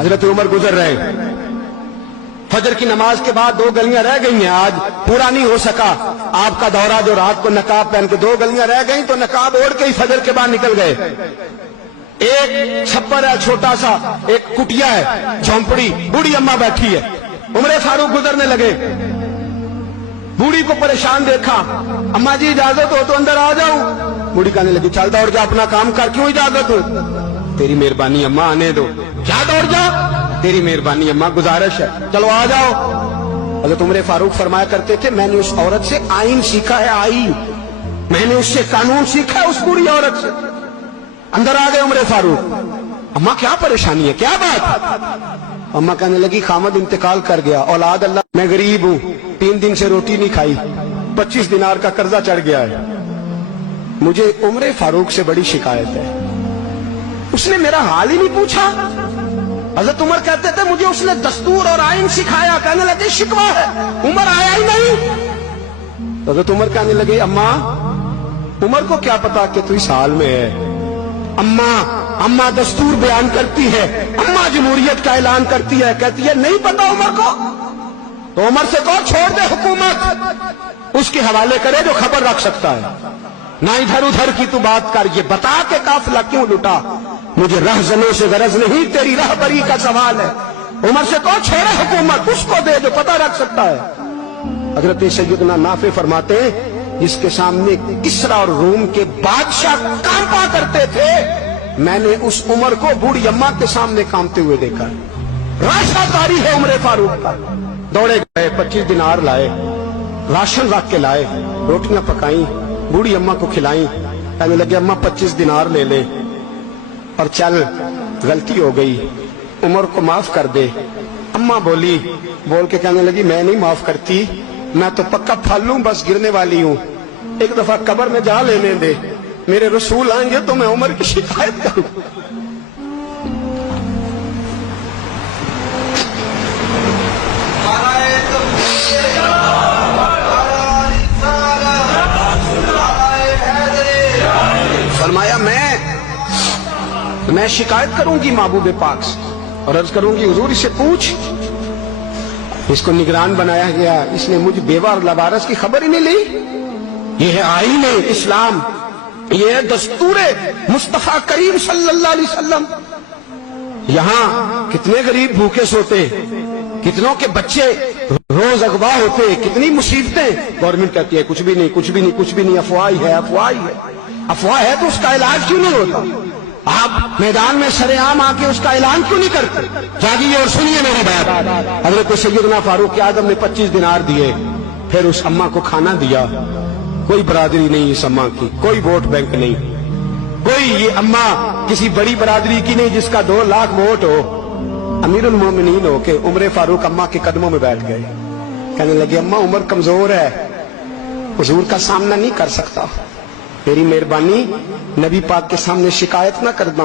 हजरत उमर गुजर रहे, फजर की नमाज के बाद 2 गलियां रह गई हैं, आज पूरा नहीं हो सका आपका दौरा, जो रात को नकाब पहन के 2 गलियां रह गई तो नकाब ओढ़ के ही फजर के बाद निकल गए। एक छप्पर है छोटा सा, एक कुटिया है, झोंपड़ी, बूढ़ी अम्मा बैठी है। उमर फारूक गुजरने लगे, बूढ़ी को परेशान देखा, अम्मा जी इजाजत हो तो अंदर आ जाऊं। बूढ़ी कहने लगी चल दौड़ जा, अपना काम कर, क्यों इजाजत हो? तेरी मेहरबानी अम्मा, आने दो। क्या दौड़ जा? तेरी मेहरबानी अम्मा, गुजारिश है, चलो आ जाओ। हज़रत उमर फारूक फरमाया करते थे, मैंने उस औरत से आइन सीखा है, आइन, मैंने उससे कानून सीखा है, उस बूढ़ी औरत से। अंदर आ गए उमर फारूक, अम्मा क्या परेशानी है, क्या बात? अम्मा कहने लगी खामद इंतकाल कर गया, औलाद अल्लाह, मैं गरीब हूं, 3 दिन से रोटी नहीं खाई, 25 दिनार का कर्जा चढ़ गया है, मुझे उमर फारूक से बड़ी शिकायत है। उसने मेरा हाल ही नहीं पूछा। हज़रत उमर कहते थे मुझे उसने दस्तूर और आइन सिखाया, कहने लगे शिकवा है, उमर आया ही नहीं। हज़रत उमर कहने लगे अम्मा, उमर को क्या पता कि तू इस हाल में है। अम्मा दस्तूर बयान करती है, अम्मा जमहूरियत का ऐलान करती है, कहती है नहीं पता उमर को, तो उमर से कहो छोड़ दे हुकूमत, उसके हवाले करे जो खबर रख सकता है, ना इधर उधर की तू बात कर, ये बता के काफिला क्यों लुटा, मुझे रहजनों से गरज नहीं, तेरी रहबरी का सवाल है। उमर से कहो छोड़े हुकूमत, उसको दे जो पता रख सकता है। हजरत सैयदना नाफे फरमाते हैं, जिसके सामने किसरा और रूम के बादशाह कांपा करते थे, मैंने उस उमर को बूढ़ी अम्मा के सामने कांपते हुए देखा। राशाकारी है उमर फारूक का। दौड़े गए, 25 दिनार लाए, राशन रख के लाए, रोटियां पकाई, बूढ़ी अम्मा को खिलाई, कहने लगे अम्मा 25 दिनार ले ले और चल, गलती हो गई, उमर को माफ कर दे। अम्मा बोली, बोल के कहने लगी मैं नहीं माफ करती, मैं तो पक्का फल लूं, बस गिरने वाली हूं, एक दफा कब्र में जा लेने दे, मेरे रसूल आएंगे तो मैं उमर की शिकायत करूं। फरमाया मैं शिकायत करूंगी महबूब पाक से और अर्ज करूंगी हुजूर इससे पूछ, इसको निगरान बनाया गया, इसने मुझ बेवा और लवारस की खबर ही नहीं ली। ये है आईन इस्लाम, ये है दस्तूर मुस्तफा करीम सल्लल्लाहु अलैहि वसल्लम। यहां कितने गरीब भूखे सोते, कितनों के बच्चे रोज अगवा होते, कितनी मुसीबतें। गवर्नमेंट कहती है कुछ भी नहीं, कुछ भी नहीं, कुछ भी नहीं, अफवाह ही है, अफवाह ही है। अफवाह है तो उसका इलाज क्यों नहीं होता? आप मैदान में सरेआम आके उसका ऐलान क्यों नहीं करते? जागिए और सुनिए मेरी बात। हजरत सैयदना फारूक आज़म ने 25 दिनार दिए, फिर उस अम्मा को खाना दिया। कोई बरादरी नहीं इस अम्मा की, कोई वोट बैंक नहीं, कोई ये अम्मा किसी बड़ी बरादरी की नहीं जिसका 2 लाख वोट हो। अमीरुल मोमिनीन हो के उमर फारूक अम्मा के कदमों में बैठ गए, कहने लगे अम्मा उमर कमजोर है, हुजूर का सामना नहीं कर सकता, तेरी मेहरबानी नबी पाक के सामने शिकायत ना करना।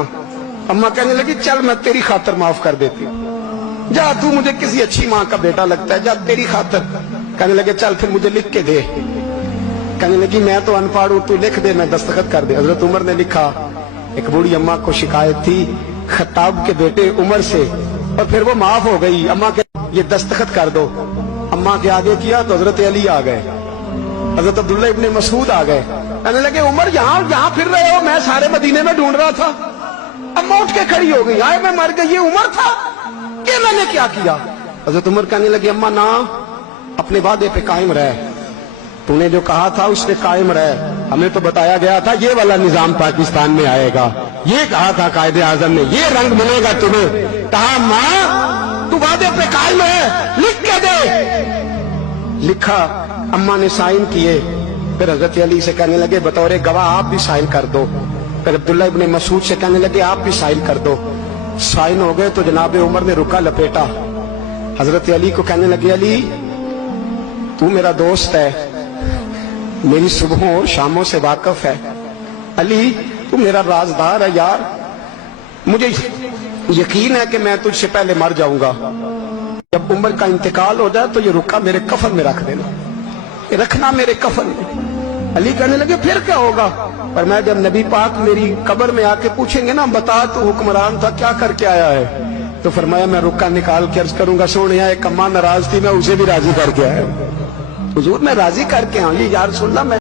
अम्मा कहने लगी चल मैं तेरी खातर माफ कर देती हूँ, जा तू मुझे किसी अच्छी माँ का बेटा लगता है, जा तेरी खातर। कहने लगे चल फिर मुझे लिख के दे। कहने लगी मैं तो अनपढ़ हूं, तू लिख दे मैं दस्तखत कर दे। हजरत उमर ने लिखा। एक बूढ़ी अम्मा को शिकायत थी खत्ताब के बेटे उमर से, और फिर वो माफ हो गई। अम्मा के ये दस्तखत कर दो। अम्मा के आगे किया तो हजरत अली आ गए, हजरत अब्दुल्ला इब्ने मसूद आ गए। कहने लगे उमर यहाँ फिर रहे हो, मैं सारे मदीने में ढूंढ रहा था। अम्मा उठ के खड़ी हो गई, आए मैं मर गई, ये उमर था, ये मैंने क्या किया? हजरत उमर कहने लगे अम्मा ना, अपने वादे पे कायम रहे, तूने जो कहा था उस पे कायम रहे। हमें तो बताया गया था ये वाला निजाम पाकिस्तान में आएगा, ये कहा था कायदे आजम ने, ये रंग मिलेगा तुम्हें। कहा माँ तू वादे पे कायम है, लिख के दे। लिखा, अम्मा ने साइन किए। फिर हजरत अली से कहने लगे बतौर गवाह आप भी साइन कर दो। फिर अब्दुल्ला इब्ने मसूद से कहने लगे आप भी साइन कर दो। साइन हो गए तो जनाब उमर ने रुका लपेटा। हजरत अली को कहने लगे अली तू मेरा दोस्त है, मेरी सुबहों और शामों से वाकिफ है, अली तू मेरा राजदार है यार, मुझे यकीन है कि मैं तुझसे पहले मर जाऊंगा। जब उमर का इंतकाल हो जाए तो ये रुका मेरे कफन में रख देना, ये रखना मेरे कफन में। अली कहने लगे फिर क्या होगा? पर मैं जब नबी पाक मेरी कब्र में आके पूछेंगे ना बता तू हुक्मरान था क्या करके आया है, تو فرمایا میں رکا نکال کے عرض کروں گا سونے ایک اماں ناراض تھی میں اسے بھی راضی کر کے آیا ہوں، حضور میں راضی کر کے آؤں، یا رسول اللہ میں